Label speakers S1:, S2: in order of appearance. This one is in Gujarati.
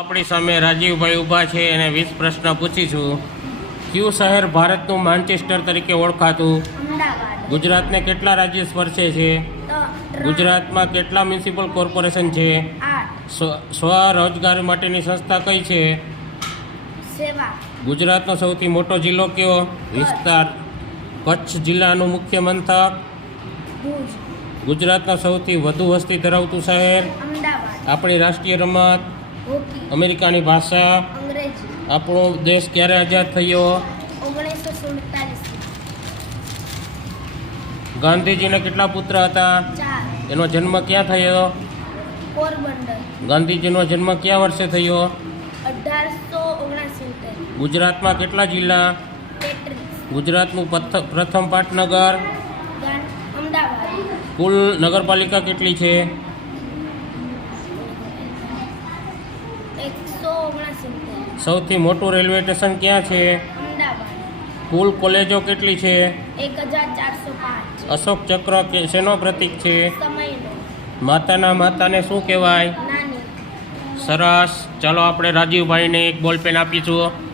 S1: આપણી સામે રાજીવભાઈ ઊભા છે અને વીસ પ્રશ્ન પૂછીશું કયું શહેર ભારતનું માન્ચેસ્ટર તરીકે ઓળખાતું? ગુજરાતને કેટલા રાજ્ય સ્પર્શે છે? ગુજરાતમાં કેટલા મ્યુનિસિપલ કોર્પોરેશન છે?
S2: સ્વરોજગારી
S1: સ્વ સ્વરોજગાર માટેની સંસ્થા કઈ છે? ગુજરાતનો સૌથી મોટો જિલ્લો કયો? વિસ્તાર. કચ્છ જિલ્લાનું મુખ્ય મથક? ગુજરાતનું સૌથી વધુ વસ્તી ધરાવતું શહેર? આપણી રાષ્ટ્રીય રમત? અમેરિકાની ભાષા આપણો દેશ ક્યારે આઝાદ થયો? ગાંધીજીના કેટલા પુત્ર હતા? એનો જન્મ ક્યાં થયો? ગાંધીજીનો જન્મ કયા વર્ષે થયો? ગુજરાતમાં કેટલા જિલ્લા? ગુજરાતનું પ્રથમ પાટનગર? કુલ નગરપાલિકા કેટલી છે? સૌથી મોટું રેલવે સ્ટેશન ક્યાં છે? કુલ કોલેજો કેટલી છે? અશોક ચક્ર શેનો પ્રતીક છે? માતાના માતાને શું કહેવાય? સરસ. ચાલો આપણે રાજીવભાઈને એક બોલપેન આપીશું.